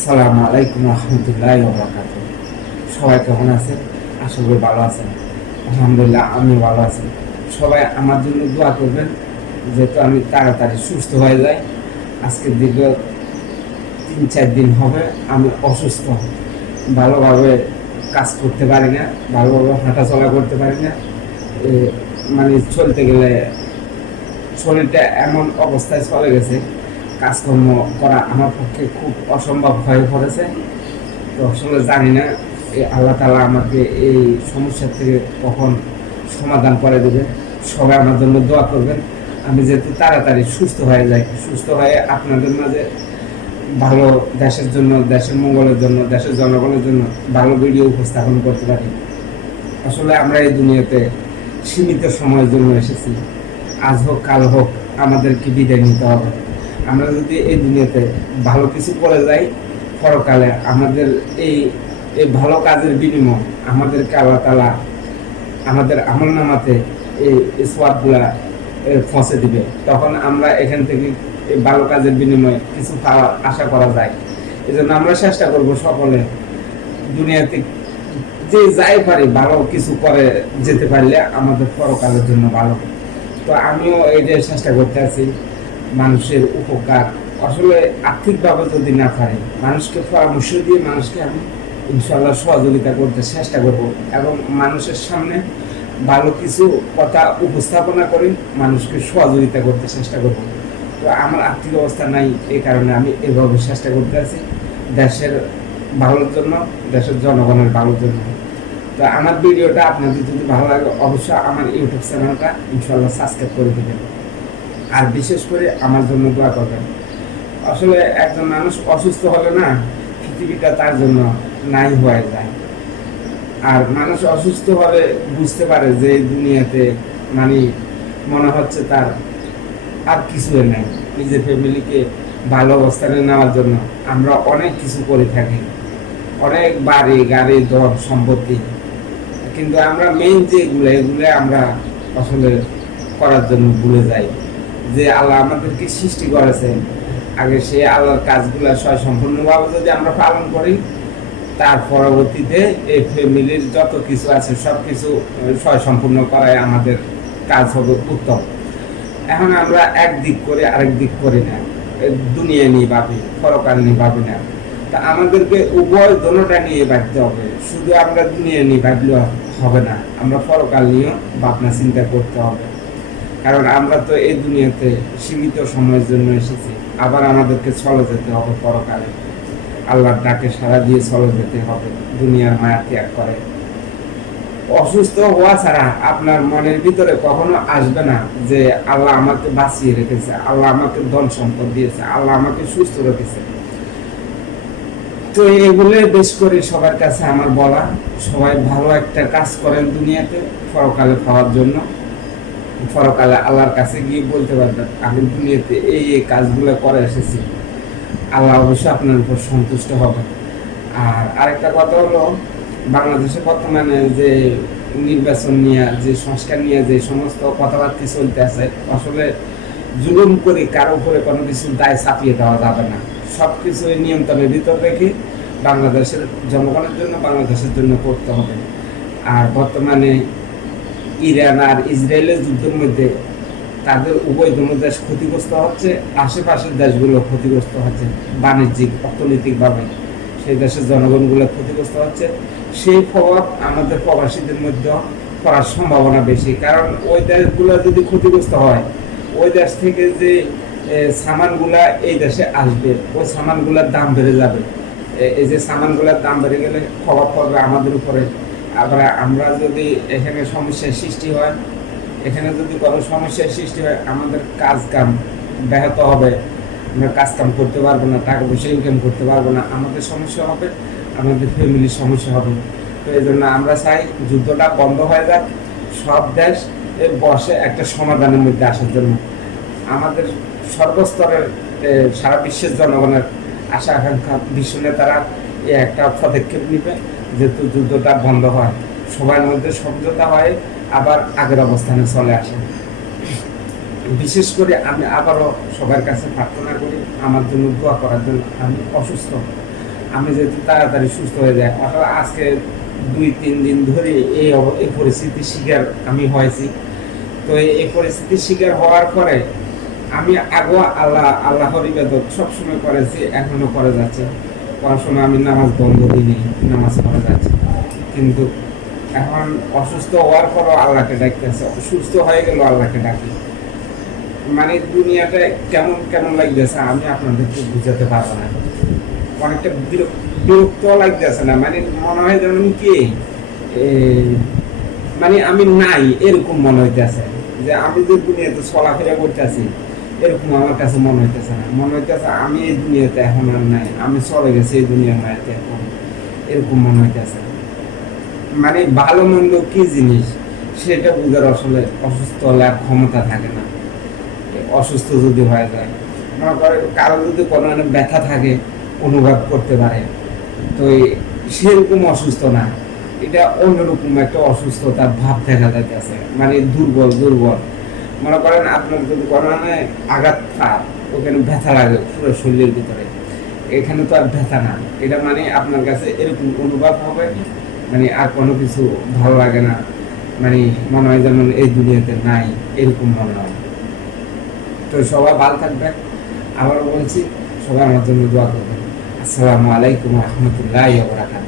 আসসালামু আলাইকুম রহমতুল্লাহ বরকাত সবাই কেমন আছেন? আশা করি ভালো আছেন। আলহামদুলিল্লাহ আমি ভালো আছি। সবাই আমার জন্য দোয়া করবেন, যেহেতু আমি তাড়াতাড়ি সুস্থ হয়ে যাই। আজকে দীর্ঘ তিন চার দিন হবে, আমি অসুস্থ। ভালোভাবে কাজ করতে পারি না, ভালোভাবে হাঁটা চলা করতে পারি না। মানে চলতে গেলে শরীরটা এমন অবস্থায় চলে গেছে কাজকর্ম করা আমার পক্ষে খুব অসম্ভব হয়ে পড়েছে। তো আসলে জানি না, এই আল্লাহ তালা আমাকে এই সমস্যা থেকে কখন সমাধান করে দেবে। সবাই আমার জন্য দোয়া করবেন। আমি যেহেতু তাড়াতাড়ি সুস্থ হয়ে যাই, সুস্থ হয়ে আপনাদের মাঝে ভালো দেশের জন্য, দেশের মঙ্গলের জন্য, দেশের জনগণের জন্য ভালো ভিডিও উপস্থাপন করতে পারি। আসলে আমরা এই দুনিয়াতে সীমিত সময়ের জন্য এসেছি। আজ হোক, কাল হোক, আমাদেরকে বিদায় নিতে হবে। আমরা যদি এই দুনিয়াতে ভালো কিছু করে যাই পরকালে আমাদের এই এই ভালো কাজের বিনিময় আমাদেরকে আল্লাহ তালা আমাদের আমল নামাতে এই সোয়াবগুলা এ, দিবে। তখন আমরা এখান থেকে এই ভালো কাজের বিনিময়ে কিছু পাওয়ার আশা করা যায়। এই জন্য আমরা চেষ্টা করব সকলে দুনিয়াতে যে যাই পারি ভালো কিছু করে যেতে পারলে আমাদের পরকালের জন্য ভালো। তো আমিও এইটাই চেষ্টা করতে আছি। মানুষের উপকার। আসলে আর্থিকভাবে যদি না পারে, মানুষকে পরামর্শ দিয়ে মানুষকে আমি ইনশাল্লাহ সহযোগিতা করতে চেষ্টা করব এবং মানুষের সামনে ভালো কিছু কথা উপস্থাপনা করে মানুষকে সহযোগিতা করতে চেষ্টা করব। তো আমার আর্থিক অবস্থা নাই এই কারণে আমি এভাবে চেষ্টা করতে আছি। দেশের ভালোর জন্য, দেশের জনগণের ভালোর জন্য। তো আমার ভিডিওটা আপনাদের যদি ভালো লাগে, অবশ্যই আমার ইউটিউব চ্যানেলটা ইনশাল্লাহ সাবস্ক্রাইব করে দেবেন। আর বিশেষ করে আমার জন্য দোয়া করবেন। আসলে একজন মানুষ অসুস্থ হলে না, পৃথিবীটা তার জন্য নাই হয়ে যায়। আর মানুষ অসুস্থ হলে বুঝতে পারে যে দুনিয়াতে মানে মনে হচ্ছে তার আর কিছু নেই। নিজের ফ্যামিলিকে ভালো অবস্থানে নেওয়ার জন্য আমরা অনেক কিছু করে থাকি। অনেক বাড়ি, গাড়ি, ধন, সম্পত্তি। কিন্তু আমরা মেইন যেগুলো এগুলো আমরা আসলে করার জন্য ভুলে যাই। যে আল্লাহ আমাদেরকে সৃষ্টি করেছেন, আগে সে আল্লাহর কাজগুলো সয় সম্পূর্ণভাবে যদি আমরা পালন করি, তার পরবর্তীতে এই ফ্যামিলির যত কিছু আছে, সব কিছু সম্পূর্ণ করাই আমাদের কাজ হবে উত্তম। এখন আমরা এক দিক করে আরেক দিক করি না। দুনিয়া নিয়ে ভাবি, পরকাল নিয়ে ভাবি না। তা আমাদেরকে উভয় দোনোটা নিয়ে ভাবতে হবে। শুধু আমরা দুনিয়া নিয়ে ভাবলে হবে না, আমরা পরকাল নিয়েও ভাবনা চিন্তা করতে হবে। কারণ আমরা তো এই দুনিয়াতে সীমিত সময়ের জন্য এসেছি। আবার আমাদেরকে চলে যেতে হবে পরকালে। আল্লাহর ডাকে সারা দিয়ে চলে যেতে হবে। দুনিয়ার মায়া ত্যাগ করে। অসুস্থ হওয়া ছাড়া আপনার মনের ভিতরে কখনো আসবে না যে আল্লাহ আমাকে বাঁচিয়ে রেখেছে, আল্লাহ আমাকে ধন সম্পদ দিয়েছে, আল্লাহ আমাকে সুস্থ রেখেছে। তো এগুলো বেশ করে সবার কাছে আমার বলা। সবাই ভালো একটা কাজ করেন দুনিয়াতে, পরকালে পাওয়ার জন্য। পরকালে আল্লাহর কাছে গিয়ে বলতে পারবেন, আমি দুনিয়াতে এই এই কাজগুলো করে এসেছি। আল্লাহ অবশ্যই আপনার উপর সন্তুষ্ট হবে। আর আরেকটা কথা হলো, বাংলাদেশে বর্তমানে যে নির্বাচন নিয়ে, যে সংস্কার নিয়ে যে সমস্ত কথাবার্তা চলতে আছে, আসলে জুলুম করে কারও উপরে কোনো কিছু দায় চাপিয়ে দেওয়া যাবে না। সব কিছু নিয়ন্ত্রণের ভিতর রেখে বাংলাদেশের জনগণের জন্য, বাংলাদেশের জন্য করতে হবে। আর বর্তমানে ইরান আর ইসরায়েলের যুদ্ধের মধ্যে তাদের উভয় দোনো দেশ ক্ষতিগ্রস্ত হচ্ছে, আশেপাশের দেশগুলো ক্ষতিগ্রস্ত হচ্ছে বাণিজ্যিক, অর্থনৈতিকভাবে। সেই দেশের জনগণগুলো ক্ষতিগ্রস্ত হচ্ছে। সেই প্রভাব আমাদের প্রবাসীদের মধ্যে করার সম্ভাবনা বেশি। কারণ ওই দেশগুলো যদি ক্ষতিগ্রস্ত হয়, ওই দেশ থেকে যে সামানগুলা এই দেশে আসবে, ওই সামানগুলোর দাম বেড়ে যাবে। এই যে সামানগুলোর দাম বেড়ে গেলে প্রভাব পড়বে আমাদের উপরে। আবার আমরা যদি এখানে সমস্যার সৃষ্টি হয়, এখানে যদি কোনো সমস্যার সৃষ্টি হয়, আমাদের কাজ কাম ব্যাহত হবে। আমরা কাজ কাম করতে পারব না, টাকা পয়সা ইনকাম করতে পারব না, আমাদের সমস্যা হবে, আমাদের ফ্যামিলির সমস্যা হবে। তো এই জন্য আমরা চাই যুদ্ধটা বন্ধ হয়ে যাক, সব দেশ এ বসে একটা সমাধানের মধ্যে আসার জন্য। আমাদের সর্বস্তরের সারা বিশ্বের জনগণের আশা আকাঙ্ক্ষা বিশ্ব নেতারা একটা পদক্ষেপ নেবে। যেহেতু যুদ্ধটা বন্ধ হয়। সবার মধ্যে সমঝোতা হয়, আবার আগের অবস্থানে চলে আসে। বিশেষ করে আমি আবারও সবার কাছে প্রার্থনা করি, আমার জন্য দোয়া করার জন্য আমি অসুস্থ। আমি যেহেতু তাড়াতাড়ি সুস্থ হয়ে যাই, অথবা আজকে দুই, তিন দিন ধরে এই এই পরিস্থিতির শিকার আমি হয়েছি। তো এই- পরিস্থিতির শিকার হওয়ার পরে আমি আগো আল্লাহ আল্লাহর ইবাদত সবসময় করেছি এখনও করে যাচ্ছে। সময় আমি নামাজ বন্ধ দিইনি, নামাজ পড়ে যাচ্ছে কিন্তু এখন অসুস্থ হওয়ার পরও আল্লাহকে ডাকতেছে অসুস্থ হয়ে গেল আল্লাহকে ডাকি। মানে দুনিয়াটা কেমন কেমন লাগতেছে আমি আপনাদেরকে বুঝাতে পারব না। অনেকটা বিরক- বিরক্ত লাগতেছে না। মানে মনে হয় যেমন কি? মানে আমি নাই, এরকম মনে হইতেছে। যে আমি যে দুনিয়াতে চলাফেরা করতেছি এরকম আমার কাছে মনে হইতেছে না। মনে হইতেছে আমি এই দুনিয়াতে এখন আর নাই, আমি চলে গেছি এই দুনিয়ার মায়াতে এখন। এরকম মনে হইতেছে। মানে ভালো মন্দ কি জিনিস, সেটা বুঝার আসলে অসুস্থ হলে আর ক্ষমতা থাকে না। অসুস্থ যদি হয়ে যায়, মনে করে কারও যদি কোনো মানে ব্যথা থাকে, অনুভব করতে পারে। তো সেরকম অসুস্থ না। এটা অন্যরকম একটা অসুস্থতার ভাব দেখা যাইতেছে। মানে দুর্বল দুর্বল। মনে করেন আপনার যদি কোনো আঘাত পান, ওখানে ব্যথা লাগে পুরো শরীরের ভিতরে। এখানে তো আর ব্যথা না। এটা মানে আপনার কাছে এরকম অনুভব হবে মানে আর কোনো কিছু ভালো লাগে না। মানে মনে হয় যেমন এই দুনিয়াতে নাই, এরকম মনে হয়। তো সবাই ভালো থাকবেন আবারও বলছি, সবাই আমার জন্য দোয়া করবেন। আসসালামু আলাইকুম রহমতুল্লাহ বরাকাত